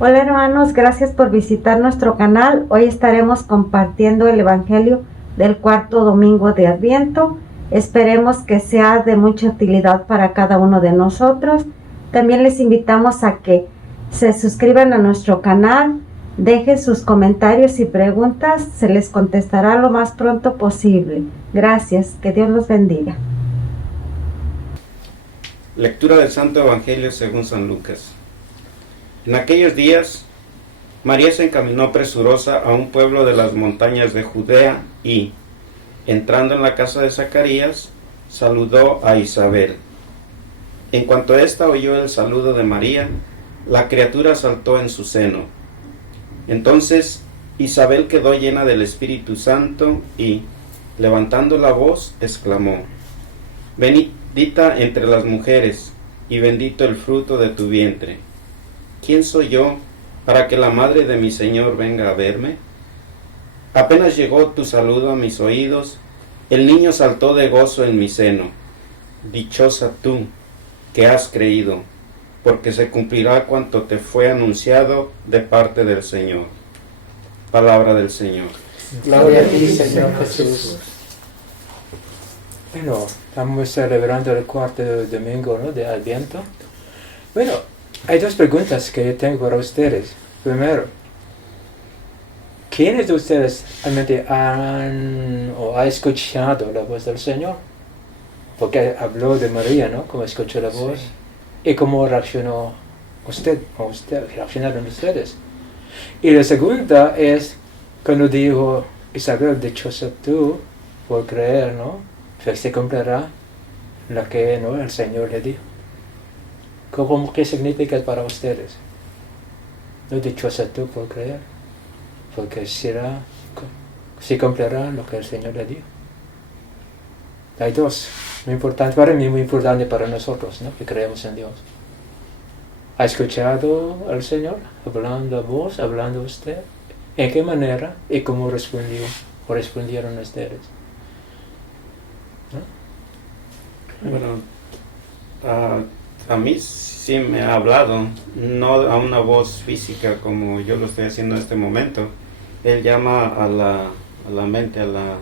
Hola hermanos, gracias por visitar nuestro canal. Hoy estaremos compartiendo el Evangelio del cuarto domingo de Adviento. Esperemos que sea de mucha utilidad para cada uno de nosotros. También les invitamos a que se suscriban a nuestro canal, dejen sus comentarios y preguntas, se les contestará lo más pronto posible. Gracias, que Dios los bendiga. Lectura del Santo Evangelio según San Lucas. En aquellos días, María se encaminó presurosa a un pueblo de las montañas de Judea y, entrando en la casa de Zacarías, saludó a Isabel. En cuanto ésta oyó el saludo de María, la criatura saltó en su seno. Entonces Isabel quedó llena del Espíritu Santo y, levantando la voz, exclamó: Bendita entre las mujeres, y bendito el fruto de tu vientre. ¿Quién soy yo para que la madre de mi Señor venga a verme? Apenas llegó tu saludo a mis oídos, el niño saltó de gozo en mi seno. Dichosa tú, que has creído, porque se cumplirá cuanto te fue anunciado de parte del Señor. Palabra del Señor. Gloria a ti, Señor Jesús. Bueno, estamos celebrando el cuarto domingo, ¿no?, de Adviento. Bueno, hay dos preguntas que yo tengo para ustedes. Primero, ¿quiénes de ustedes realmente han o ha escuchado la voz del Señor? Porque habló de María, ¿no?, cómo escuchó la voz, sí, y cómo reaccionó reaccionaron ustedes. Y la segunda es cuando dijo Isabel, dichosa tú por creer, ¿no?, que se cumplirá lo que, ¿no?, el Señor le dijo. ¿Qué significa para ustedes? No, dichosa tú por creer, porque se cumplirá lo que el Señor le dijo. Hay dos, muy importante para mí, muy importante para nosotros, ¿no?, que creemos en Dios. ¿Ha escuchado al Señor hablando a vos, hablando a usted? ¿En qué manera y cómo respondieron ustedes? ¿No? Bueno, a mí sí me ha hablado, no a una voz física como yo lo estoy haciendo en este momento. Él llama a la mente, a la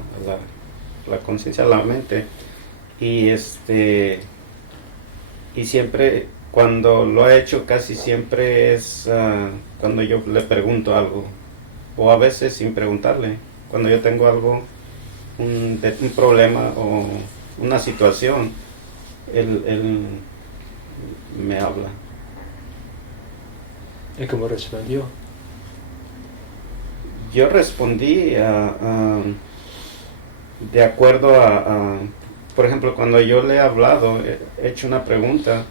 conciencia, a la mente, y siempre cuando lo ha hecho, casi siempre es cuando yo le pregunto algo, o a veces sin preguntarle, cuando yo tengo algo, un problema o una situación, él me habla. ¿Y cómo respondió? Yo respondí de acuerdo por ejemplo, cuando yo le he hablado, he hecho una pregunta,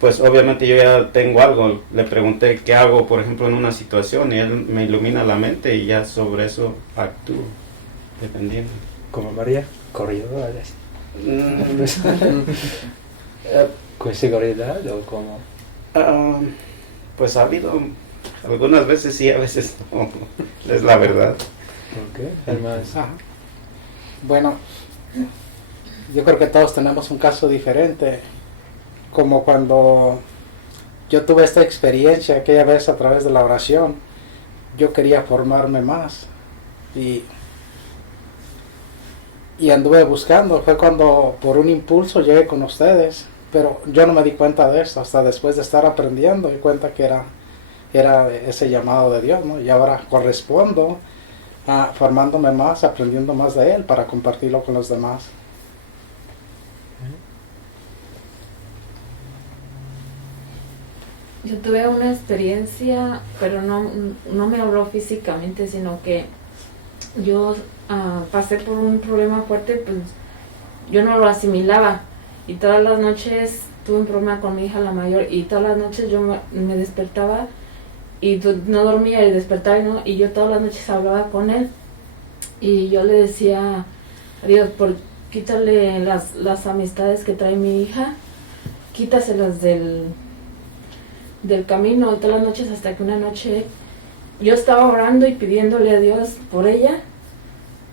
pues obviamente yo ya tengo algo, le pregunté qué hago, por ejemplo, en una situación, y él me ilumina la mente y ya sobre eso actúo, dependiendo. Como María, corrió ¿con seguridad o cómo? Pues ha habido algunas veces sí, a veces no, es la verdad. Ok, hermanos. Bueno, yo creo que todos tenemos un caso diferente, como cuando yo tuve esta experiencia aquella vez a través de la oración. Yo quería formarme más y anduve buscando. Fue cuando por un impulso llegué con ustedes, pero yo no me di cuenta de eso hasta después de estar aprendiendo. Di cuenta que era ese llamado de Dios, ¿no? Y ahora correspondo a formándome más, aprendiendo más de Él para compartirlo con los demás. Yo tuve una experiencia, pero no me habló físicamente, sino que yo pasé por un problema fuerte, pues yo no lo asimilaba, y todas las noches tuve un problema con mi hija la mayor, y todas las noches yo me despertaba y no dormía y despertaba y yo todas las noches hablaba con él, y yo le decía a Dios, quítale las amistades que trae mi hija, quítaselas del camino, todas las noches, hasta que una noche yo estaba orando y pidiéndole a Dios por ella,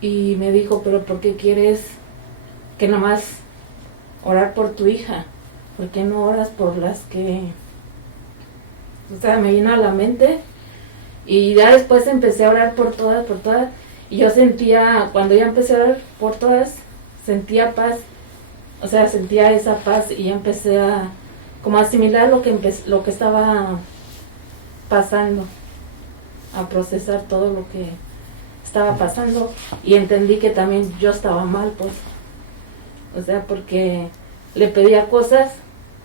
y me dijo, pero ¿por qué quieres que nomás orar por tu hija? ¿Por qué no oras por las que o sea, me vino a la mente y ya después empecé a orar por todas, y yo sentía, cuando ya empecé a orar por todas, sentía paz, o sea, sentía esa paz y ya empecé a como asimilar lo que estaba pasando, a procesar todo lo que estaba pasando y entendí que también yo estaba mal, pues, o sea, porque le pedía cosas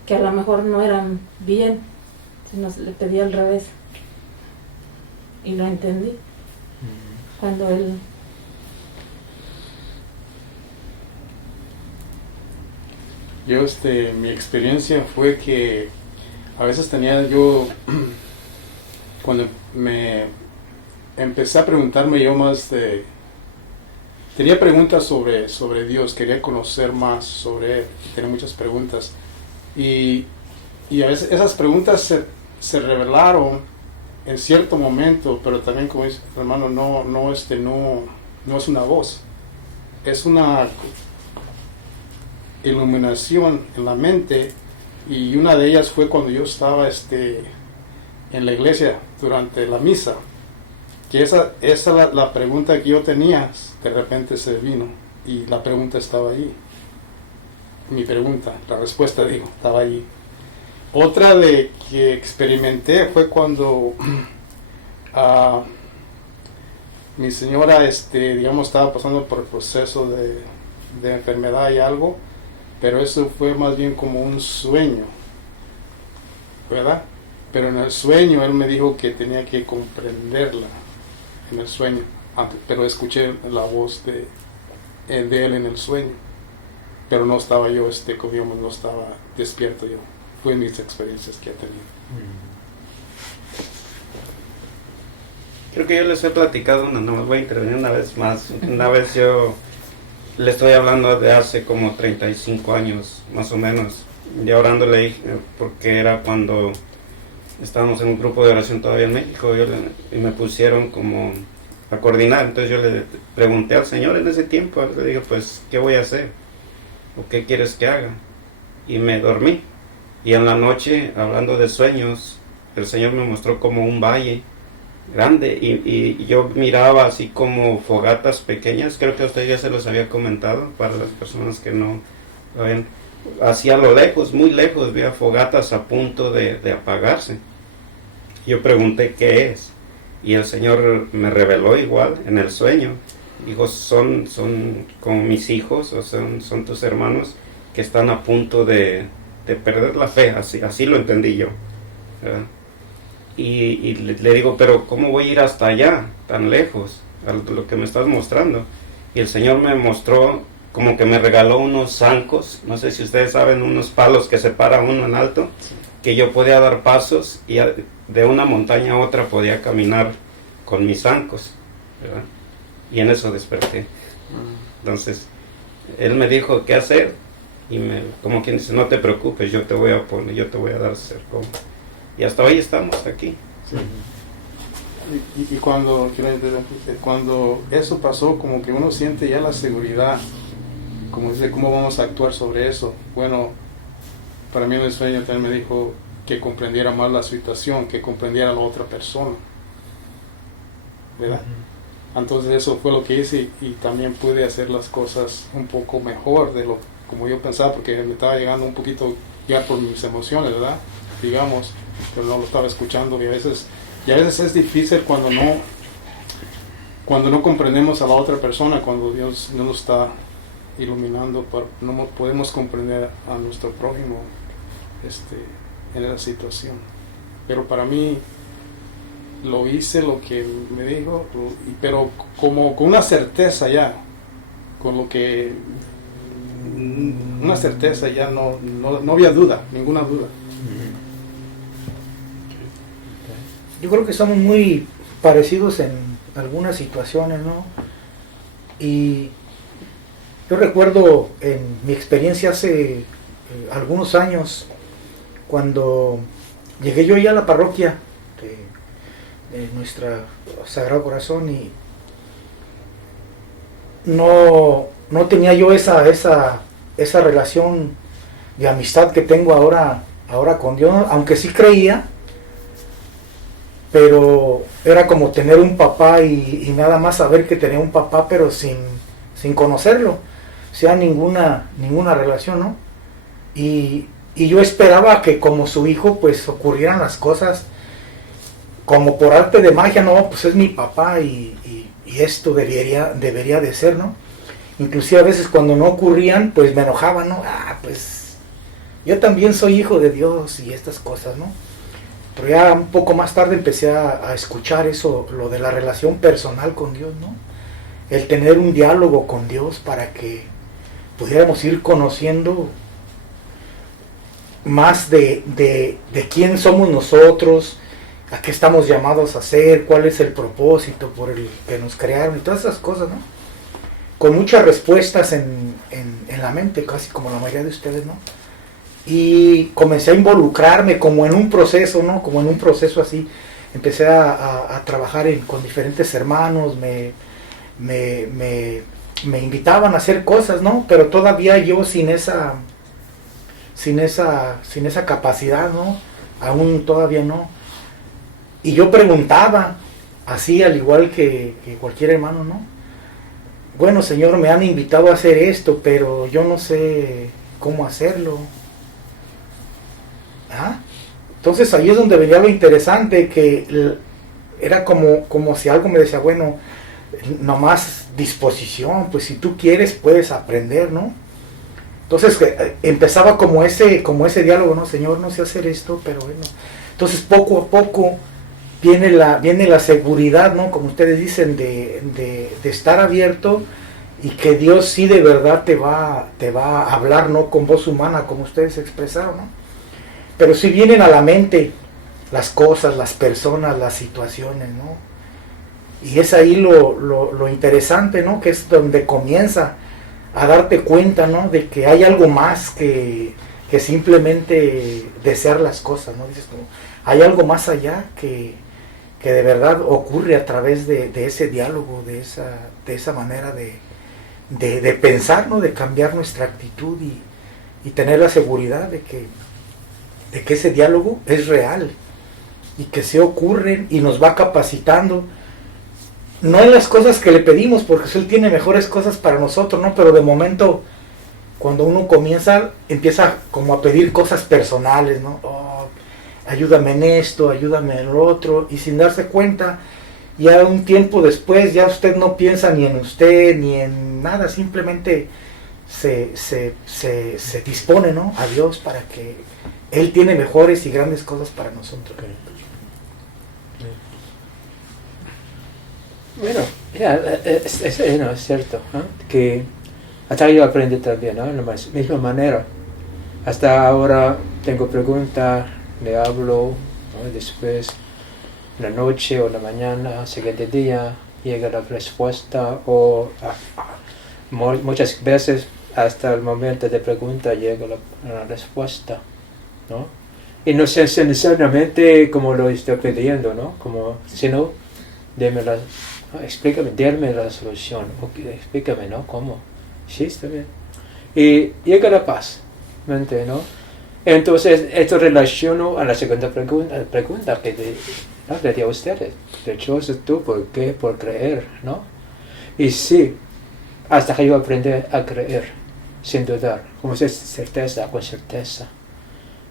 que a lo mejor no eran bien, sino le pedía al revés y lo entendí cuando él. Yo, mi experiencia fue que a veces tenía yo, cuando me empecé a preguntarme yo más tenía preguntas sobre Dios, quería conocer más sobre Él, tenía muchas preguntas. Y a veces esas preguntas se revelaron en cierto momento, pero también, como dice el hermano, no es una voz, es una iluminación en la mente, y una de ellas fue cuando yo estaba en la iglesia durante la misa, que esa la pregunta que yo tenía de repente se vino y la pregunta estaba ahí, mi pregunta, la respuesta digo, estaba ahí. Otra de que experimenté fue cuando mi señora digamos estaba pasando por el proceso de enfermedad y algo, pero eso fue más bien como un sueño, ¿verdad? Pero en el sueño él me dijo que tenía que comprenderla en el sueño, pero escuché la voz de él en el sueño, pero no estaba yo, digamos, no estaba despierto yo. Fue mis experiencias que he tenido. Creo que yo les he platicado, no voy a intervenir una vez más. Una vez yo le estoy hablando de hace como 35 años, más o menos. Y orando le dije, porque era cuando estábamos en un grupo de oración todavía en México, y me pusieron como a coordinar. Entonces yo le pregunté al Señor en ese tiempo, le dije, pues, ¿qué voy a hacer? ¿O qué quieres que haga? Y me dormí. Y en la noche, hablando de sueños, el Señor me mostró como un valle grande, y yo miraba así como fogatas pequeñas. Creo que a ustedes ya se los había comentado, para las personas que no lo ven. Hacia lo lejos, muy lejos, veía fogatas a punto de apagarse. Yo pregunté qué es, y el Señor me reveló igual en el sueño. Dijo, son como mis hijos, o son tus hermanos que están a punto de perder la fe. Así lo entendí yo, ¿verdad? Y le digo, pero ¿cómo voy a ir hasta allá, tan lejos, a lo que me estás mostrando? Y el Señor me mostró, como que me regaló unos zancos, no sé si ustedes saben, unos palos que se para uno en alto, que yo podía dar pasos, y de una montaña a otra podía caminar con mis zancos, ¿verdad? Y en eso desperté. Entonces, Él me dijo qué hacer, y como quien dice, no te preocupes, yo te voy a poner, yo te voy a dar a hacer cómo. Y hasta hoy estamos aquí. Sí. Y cuando eso pasó, como que uno siente ya la seguridad, como dice, ¿cómo vamos a actuar sobre eso? Bueno, para mí en el sueño también me dijo que comprendiera más la situación, que comprendiera a la otra persona, ¿verdad? Entonces eso fue lo que hice, y también pude hacer las cosas un poco mejor de lo como yo pensaba, porque me estaba llegando un poquito ya por mis emociones, ¿verdad? Digamos, pero no lo estaba escuchando, y a veces es difícil cuando no comprendemos a la otra persona, cuando Dios no nos está iluminando, no podemos comprender a nuestro prójimo en esa situación. Pero para mí lo hice, lo que me dijo, pero como con una certeza ya, con lo que una certeza ya, no había duda, ninguna duda. Yo creo que estamos muy parecidos en algunas situaciones, ¿no? Y yo recuerdo en mi experiencia hace algunos años, cuando llegué yo ya a la parroquia de nuestra Sagrado Corazón, y no tenía yo esa relación de amistad que tengo ahora con Dios, aunque sí creía, pero era como tener un papá y nada más saber que tenía un papá, pero sin conocerlo, o sea, ninguna relación, ¿no? Y yo esperaba que como su hijo, pues ocurrieran las cosas como por arte de magia, no, pues es mi papá y esto debería de ser, ¿no? Inclusive a veces cuando no ocurrían, pues me enojaba, ¿no? Pues yo también soy hijo de Dios y estas cosas, ¿no? Pero ya un poco más tarde empecé a escuchar eso, lo de la relación personal con Dios, ¿no? El tener un diálogo con Dios para que pudiéramos ir conociendo más de quién somos nosotros, a qué estamos llamados a hacer, cuál es el propósito por el que nos crearon y todas esas cosas, ¿no? Con muchas respuestas en la mente, casi como la mayoría de ustedes, ¿no? Y comencé a involucrarme como en un proceso, ¿no? Como en un proceso así. Empecé a trabajar con diferentes hermanos, me invitaban a hacer cosas, ¿no? Pero todavía yo sin esa capacidad, ¿no? Aún todavía no. Y yo preguntaba, así al igual que cualquier hermano, ¿no? Bueno, Señor, me han invitado a hacer esto, pero yo no sé cómo hacerlo. Entonces ahí es donde venía lo interesante, que era como si algo me decía, bueno, nomás disposición, pues si tú quieres puedes aprender, ¿no? Entonces empezaba como ese diálogo, ¿no? Señor, no sé hacer esto, pero bueno. Entonces poco a poco viene la seguridad, ¿no? Como ustedes dicen, de estar abierto y que Dios sí de verdad te va a hablar, no con voz humana, como ustedes expresaron, ¿no? Pero sí vienen a la mente las cosas, las personas, las situaciones, ¿no? Y es ahí lo interesante, ¿no? Que es donde comienza a darte cuenta, ¿no? De que hay algo más que simplemente desear las cosas, ¿no? Dices como, hay algo más allá que de verdad ocurre a través de ese diálogo, de esa manera de pensar, ¿no? De cambiar nuestra actitud y tener la seguridad de que ese diálogo es real y que se ocurren y nos va capacitando, no en las cosas que le pedimos, porque Él tiene mejores cosas para nosotros, ¿no? Pero de momento, cuando uno empieza como a pedir cosas personales, ¿no? Oh, ayúdame en esto, ayúdame en lo otro, y sin darse cuenta, ya un tiempo después, ya usted no piensa ni en usted, ni en nada, simplemente se dispone, ¿no? A Dios para que Él tiene mejores y grandes cosas para nosotros. Bueno, es cierto, ¿no? Que hasta yo aprendí también, ¿no? De la misma manera. Hasta ahora tengo preguntas, le hablo, ¿no? Después, en la noche o en la mañana, siguiente día, llega la respuesta, o muchas veces hasta el momento de pregunta llega la respuesta, ¿no? Y no sé necesariamente como lo estoy pidiendo, ¿no? Como, sino, explícame, dame la solución, explícame, ¿no? ¿Cómo? Sí, está bien. Y llega la paz, ¿mente, no? Entonces, esto relaciono a la segunda pregunta que le di a ustedes. Dichoso tú, ¿por qué? Por creer, ¿no? Y sí, hasta que yo aprendí a creer, sin dudar, con certeza,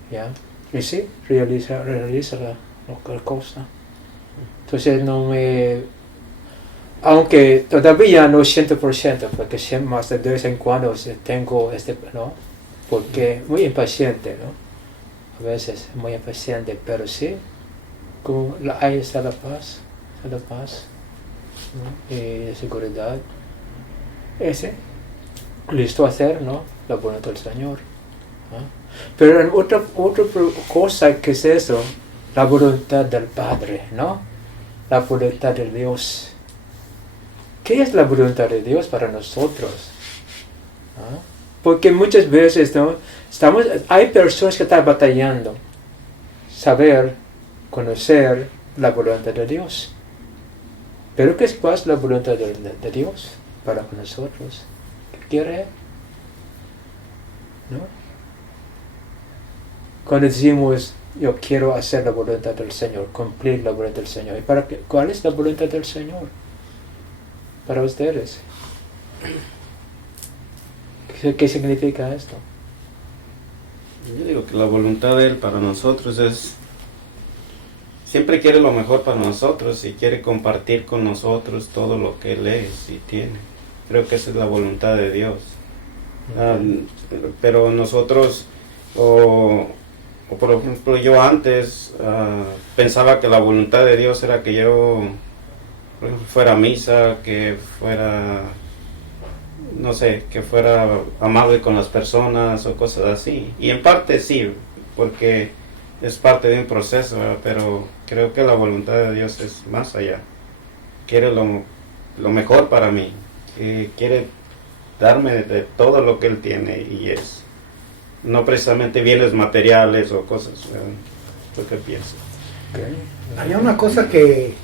¿ya? Y sí, realiza la cosa. Entonces aunque todavía no 100%, porque siempre más de vez en cuando tengo ¿no? Porque muy impaciente, ¿no? A veces muy impaciente, pero sí, como ahí está la paz, ¿no? Y la seguridad. Listo a hacer, ¿no? La voluntad del Señor, ¿no? Pero otra cosa que es eso, la voluntad del Padre, ¿no? La voluntad de Dios. ¿Qué es la voluntad de Dios para nosotros? ¿Ah? Porque muchas veces, ¿no? Hay personas que están batallando saber, conocer la voluntad de Dios. Pero ¿qué es la voluntad de Dios para nosotros? ¿Qué quiere? ¿No? Cuando decimos yo quiero hacer la voluntad del Señor, cumplir la voluntad del Señor. ¿Y cuál es la voluntad del Señor para ustedes? ¿Qué significa esto? Yo digo que la voluntad de Él para nosotros siempre quiere lo mejor para nosotros y quiere compartir con nosotros todo lo que Él es y tiene. Creo que esa es la voluntad de Dios. Pero nosotros, o por ejemplo yo antes pensaba que la voluntad de Dios era que yo, por ejemplo, fuera a misa, que fuera, no sé, que fuera amable con las personas o cosas así. Y en parte sí, porque es parte de un proceso, ¿verdad? Pero creo que la voluntad de Dios es más allá. Quiere lo mejor para mí. Quiere darme de todo lo que Él tiene y es. No precisamente bienes materiales o cosas, ¿verdad? Lo que pienso. Okay. Hay una cosa que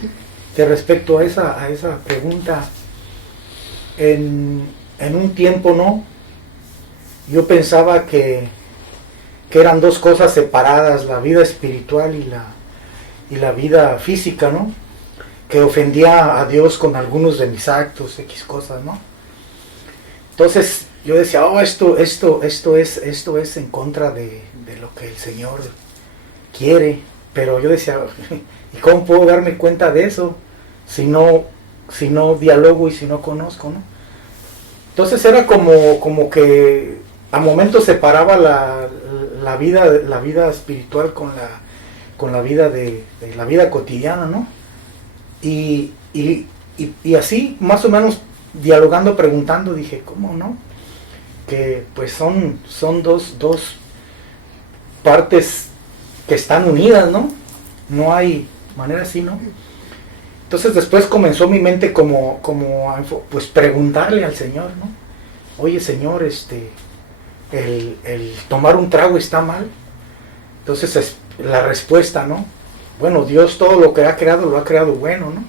respecto a esa pregunta, en un tiempo, ¿no? Yo pensaba que eran dos cosas separadas, la vida espiritual y la vida física, ¿no? Que ofendía a Dios con algunos de mis actos, X cosas, ¿no? Entonces yo decía, esto es en contra de lo que el Señor quiere, pero yo decía, ¿y cómo puedo darme cuenta de eso si no dialogo y si no conozco, ¿no? Entonces era como que a momentos separaba la vida espiritual con la vida de la vida cotidiana, ¿no? Y así, más o menos dialogando, preguntando, dije, ¿cómo no? Que pues son dos partes que están unidas, ¿no? No hay manera así, ¿no? Entonces después comenzó mi mente como pues preguntarle al Señor, ¿no? Oye, Señor, el tomar un trago está mal. Entonces es la respuesta, ¿no? Bueno, Dios todo lo que ha creado lo ha creado bueno, ¿no?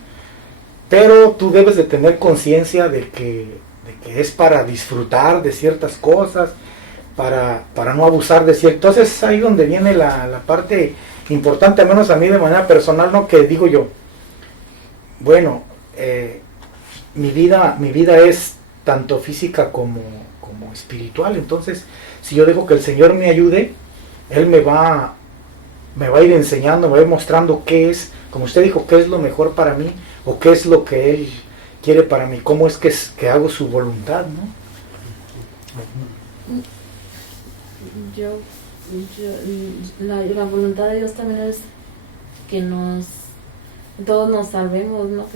Pero tú debes de tener conciencia de que es para disfrutar de ciertas cosas, para no abusar de cierto. Entonces es ahí donde viene la parte importante, al menos a mí de manera personal, ¿no? Que digo yo, bueno, mi vida es tanto física como espiritual. Entonces, si yo dejo que el Señor me ayude, Él me va a ir enseñando, me va a ir mostrando qué es, como usted dijo, qué es lo mejor para mí, o qué es lo que Él quiere para mí, cómo es que hago su voluntad, ¿no? La voluntad de Dios también es que todos nos salvemos, ¿no?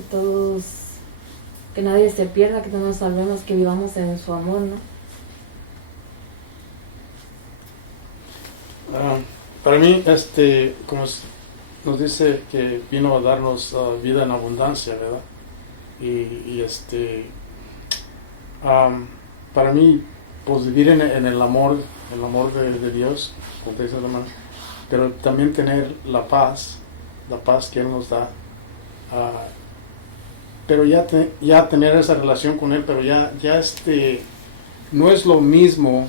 Que nadie se pierda, que todos nos salvemos, que vivamos en su amor, ¿no? Para mí, como nos dice que vino a darnos vida en abundancia, ¿verdad? Y para mí, pues vivir en el amor de Dios, como te dice la hermana, pero también tener la paz que Él nos da, pero ya tener esa relación con Él, pero ya no es lo mismo,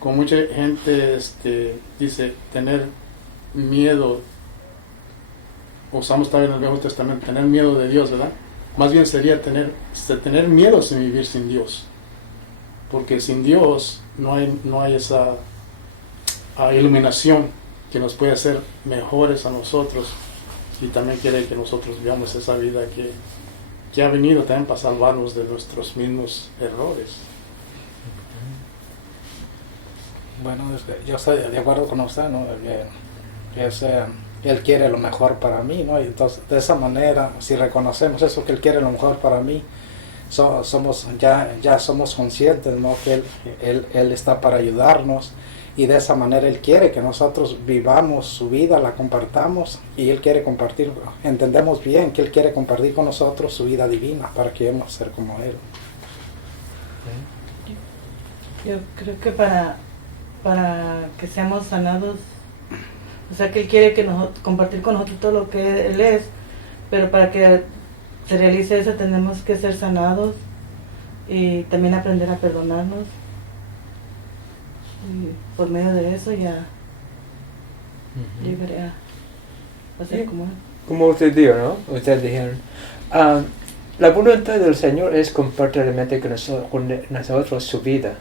como mucha gente dice, tener miedo. Usamos también en el Viejo Testamento, tener miedo de Dios, ¿verdad? Más bien sería tener miedo sin vivir sin Dios. Porque sin Dios no hay esa iluminación que nos puede hacer mejores a nosotros, y también quiere que nosotros vivamos esa vida que ha venido también para salvarnos de nuestros mismos errores. Bueno, yo estoy de acuerdo con usted, ¿no? Él quiere lo mejor para mí, ¿no? Y entonces, de esa manera, si reconocemos eso, que Él quiere lo mejor para mí, ya somos conscientes, ¿no? Que Él está para ayudarnos, y de esa manera Él quiere que nosotros vivamos su vida, la compartamos, y Él quiere compartir, entendemos bien que Él quiere compartir con nosotros su vida divina para que vamos a ser como Él. Yo creo que para que seamos sanados, o sea que Él quiere que compartir con nosotros todo lo que Él es, pero para que se realice eso tenemos que ser sanados y también aprender a perdonarnos, y por medio de eso ya llegaré a ser Sí. como Él. Como usted dijo, ¿no? Ustedes dijeron. La voluntad del Señor es compartir realmente con nosotros su vida,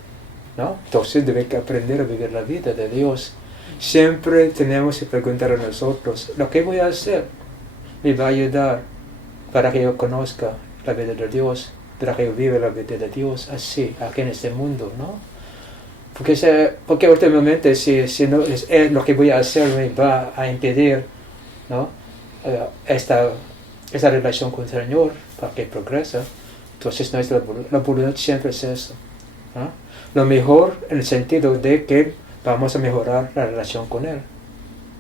¿no? Entonces debe que aprender a vivir la vida de Dios. Siempre tenemos que preguntar a nosotros, ¿lo que voy a hacer me va a ayudar para que yo conozca la vida de Dios, para que yo viva la vida de Dios así, aquí en este mundo, ¿no? Porque últimamente si no es lo que voy a hacer me va a impedir, ¿no? Esta relación con el Señor para que progrese. Entonces la voluntad siempre es eso, ¿no? Lo mejor en el sentido de que vamos a mejorar la relación con Él,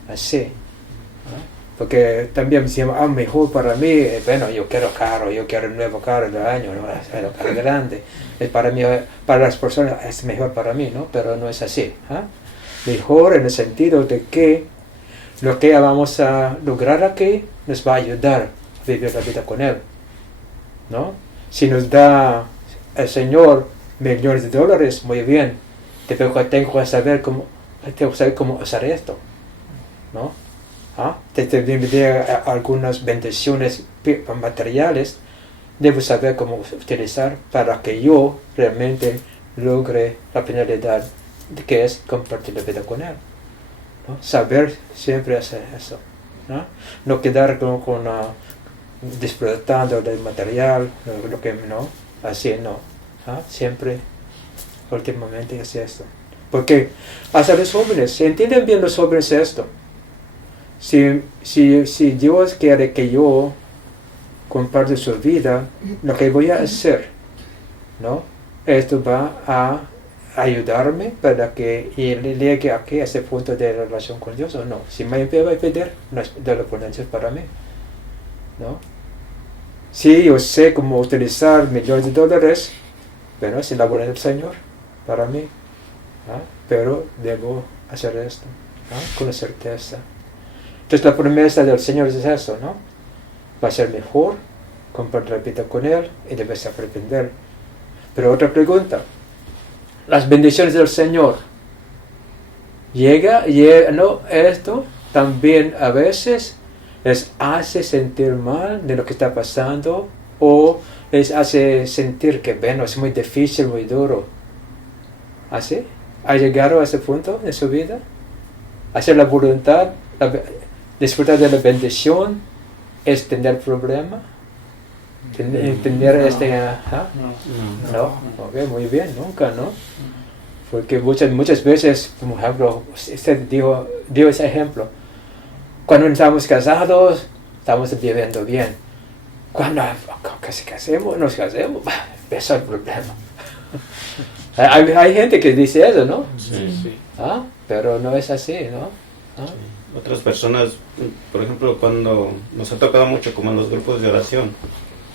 así, ¿no? Porque también decimos, mejor para mí, bueno, yo quiero un nuevo carro del año, ¿no? El carro grande, es para mí, para las personas es mejor para mí, ¿no? Pero no es así, ¿eh? Mejor en el sentido de que lo que vamos a lograr aquí nos va a ayudar a vivir la vida con Él, ¿no? Si nos da el Señor millones de dólares, muy bien, tengo que saber cómo usar esto, ¿no? Te da algunas bendiciones materiales, debo saber cómo utilizar para que yo realmente logre la finalidad que es compartir la vida con Él, ¿no? Saber siempre hacer eso, ¿no? No quedar disfrutando del material, lo que no, así no, siempre últimamente es esto. Porque hasta los jóvenes, ¿se entienden bien los jóvenes esto? Si Dios quiere que yo comparte su vida, lo que voy a hacer, ¿no? Esto va a ayudarme para que llegue aquí a ese punto de relación con Dios o no. Si me va a pedir, no es de la ponencia para mí, ¿no? Si yo sé cómo utilizar millones de dólares, bueno, es la voluntad del Señor para mí, ¿no? Pero debo hacer esto, ¿no? Con certeza. Entonces la promesa del Señor es eso, ¿no? Va a ser mejor, compartir la vida con Él y debes aprender. Pero otra pregunta, las bendiciones del Señor, llega, ¿no? Esto también a veces les hace sentir mal de lo que está pasando o les hace sentir que, bueno, es muy difícil, muy duro. ¿Así? ¿Ha llegado a ese punto en su vida? Hacer la voluntad, disfrutar de la bendición, es tener problema, tener no, okay, muy bien, nunca, ¿no? Porque muchas veces, como ejemplo, usted dio ese ejemplo, cuando estamos casados, estamos viviendo bien, cuando nos casemos, eso es el problema. Hay gente que dice eso, ¿no? Sí. Pero no es así, ¿no? Otras personas, por ejemplo, cuando nos ha tocado mucho como en los grupos de oración,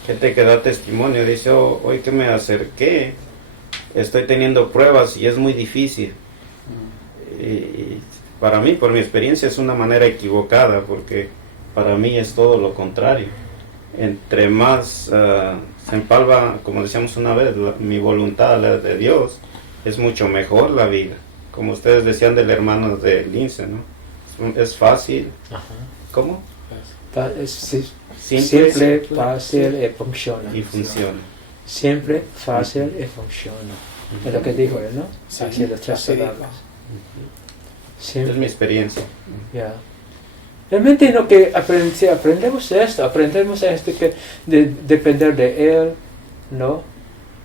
gente que da testimonio, dice, hoy que me acerqué, estoy teniendo pruebas y es muy difícil. Y para mí, por mi experiencia, es una manera equivocada, porque para mí es todo lo contrario. Entre más se empalma, como decíamos una vez, mi voluntad, la de Dios, es mucho mejor la vida. Como ustedes decían del hermano de Lince, ¿no? Es fácil. Ajá. ¿Cómo? Simple, fácil y funciona. Y funciona. Siempre, fácil y funciona. Es lo que dijo él, ¿no? Sí, Así las tres sí, palabras. Es mi experiencia. Ya. Realmente lo que aprendemos que depender de Él, ¿no?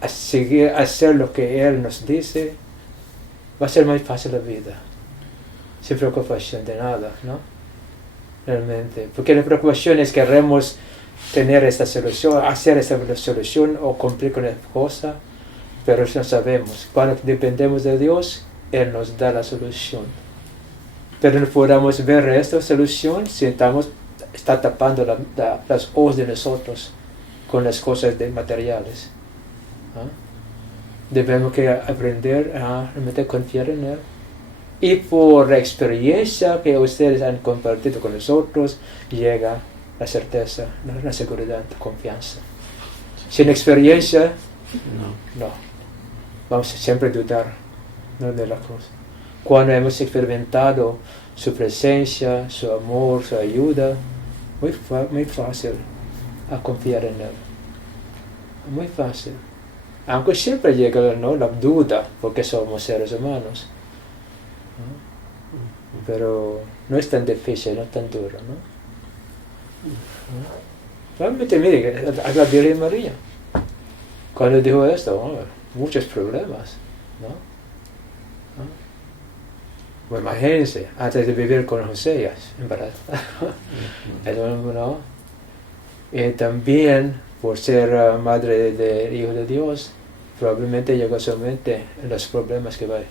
A seguir, hacer lo que Él nos dice, va a ser más fácil la vida. Sin preocupación de nada, ¿no? Realmente. Porque la preocupación es que queremos tener esta solución, hacer esta solución o cumplir con esta cosa, pero no sabemos. Cuando dependemos de Dios, Él nos da la solución. Pero no podamos ver esta solución si está tapando las ojos de nosotros con las cosas materiales. Debemos que aprender a realmente confiar en Él. Y por la experiencia que ustedes han compartido con nosotros, llega la certeza, la seguridad, la confianza. Sin experiencia, no. Vamos a siempre dudar, ¿no? De la cosa. cuando hemos experimentado su presencia, su amor, su ayuda, muy fácil a confiar en Él. Muy fácil. Aunque siempre llega, ¿no?, la duda, porque somos seres humanos. ¿No? Pero no es tan difícil, no es tan duro, ¿no? Realmente, mire, a la Virgen María, cuando dijo esto, muchos problemas, ¿no? Bueno, imagínense, antes de vivir con José, en verdad. ¿No? Y también, por ser madre del Hijo de Dios, probablemente llegó a su mente los problemas que van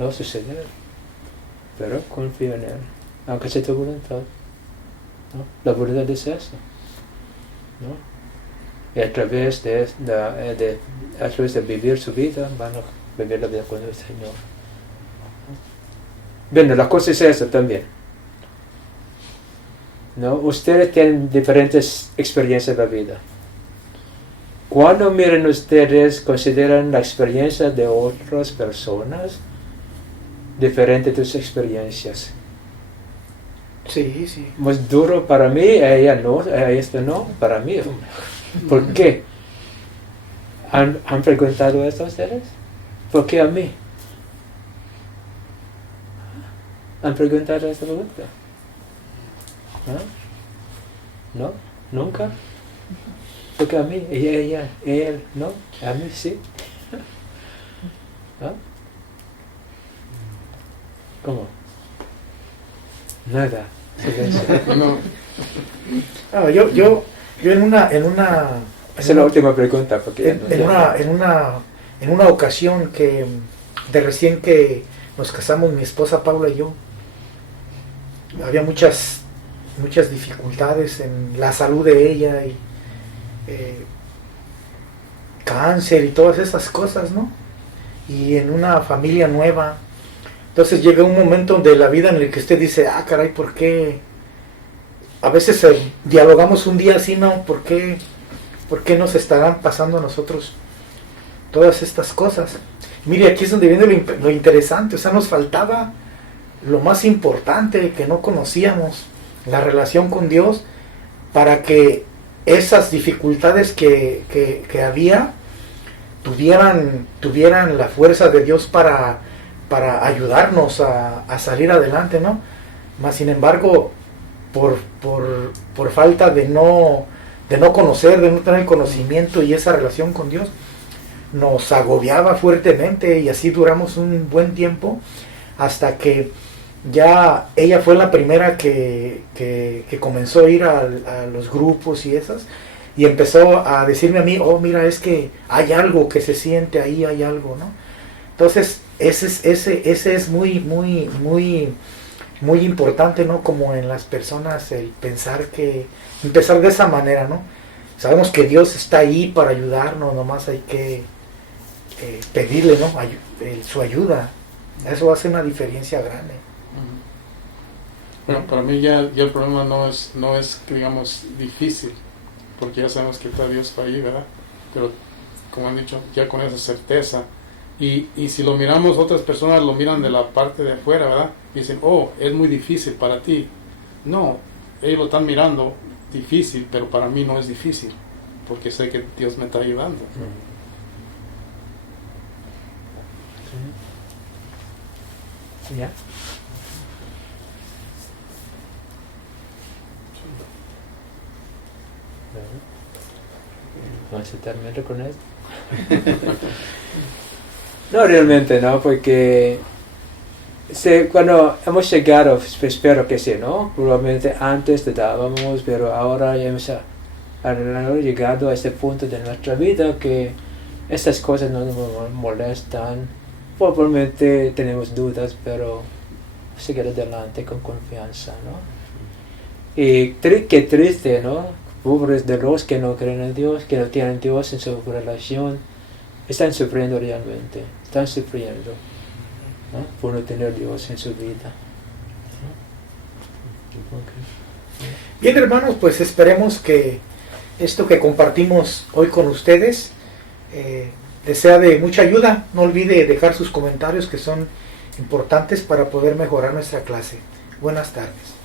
a suceder. Pero confío en Él, aunque sea tu voluntad. ¿No? La voluntad es eso. ¿No? Y a través de vivir su vida, van a vivir la vida con el Señor. Bueno, la cosa es esa también. ¿No? Ustedes tienen diferentes experiencias de la vida. Cuando miren ustedes, consideran la experiencia de otras personas diferente de tus experiencias. Sí, sí. Más duro para mí, a ella no, a esto no, para mí. ¿Por qué? ¿Han preguntado esto a ustedes? ¿Por qué a mí? ¿Han preguntado esta pregunta? ¿No? ¿Nunca? ¿Por qué a mí? Ella, él, ¿no? A mí sí. ¿No? ¿Cómo? Nada. No, yo en una Esa es la última pregunta. Porque en una ocasión que de recién que nos casamos mi esposa Paula y yo, había muchas dificultades en la salud de ella y cáncer y todas esas cosas, ¿no? Y en una familia nueva. Entonces llega un momento de la vida en el que usted dice, caray, ¿por qué? A veces dialogamos un día así, ¿no? ¿Por qué nos estarán pasando a nosotros todas estas cosas? Mire, aquí es donde viene lo interesante, o sea, nos faltaba lo más importante que no conocíamos, la relación con Dios, para que esas dificultades que había tuvieran la fuerza de Dios para ayudarnos a salir adelante, ¿no? Mas sin embargo, por falta de no conocer, de no tener conocimiento y esa relación con Dios, nos agobiaba fuertemente y así duramos un buen tiempo hasta que ya ella fue la primera que comenzó a ir a los grupos y esas, y empezó a decirme a mí, mira, es que hay algo que se siente ahí, hay algo, ¿no? Entonces, ese es muy importante, ¿no? Como en las personas el empezar de esa manera, ¿no? Sabemos que Dios está ahí para ayudarnos, nomás hay que pedirle, ¿no? Su ayuda. Eso hace una diferencia grande. Bueno, para mí ya el problema no es que digamos difícil, porque ya sabemos que está Dios ahí, ¿verdad? Pero como han dicho, ya con esa certeza, y si lo miramos, otras personas lo miran de la parte de afuera, ¿verdad? Y dicen, es muy difícil para ti. No, ellos lo están mirando difícil, pero para mí no es difícil, porque sé que Dios me está ayudando. ¿Ya? Vamos a terminar con esto. No, realmente no, porque cuando hemos llegado, espero que sí, ¿no? Probablemente antes dudábamos, pero ahora ya hemos llegado a este punto de nuestra vida que estas cosas no nos molestan. Probablemente tenemos dudas, pero seguir adelante con confianza, ¿no? Y qué triste, ¿no? Pobres de los que no creen en Dios, que no tienen Dios en su relación, están sufriendo realmente, están sufriendo, ¿no? Por no tener Dios en su vida. ¿No? Okay. Bien, hermanos, pues esperemos que esto que compartimos hoy con ustedes les sea de mucha ayuda. No olvide dejar sus comentarios, que son importantes para poder mejorar nuestra clase. Buenas tardes.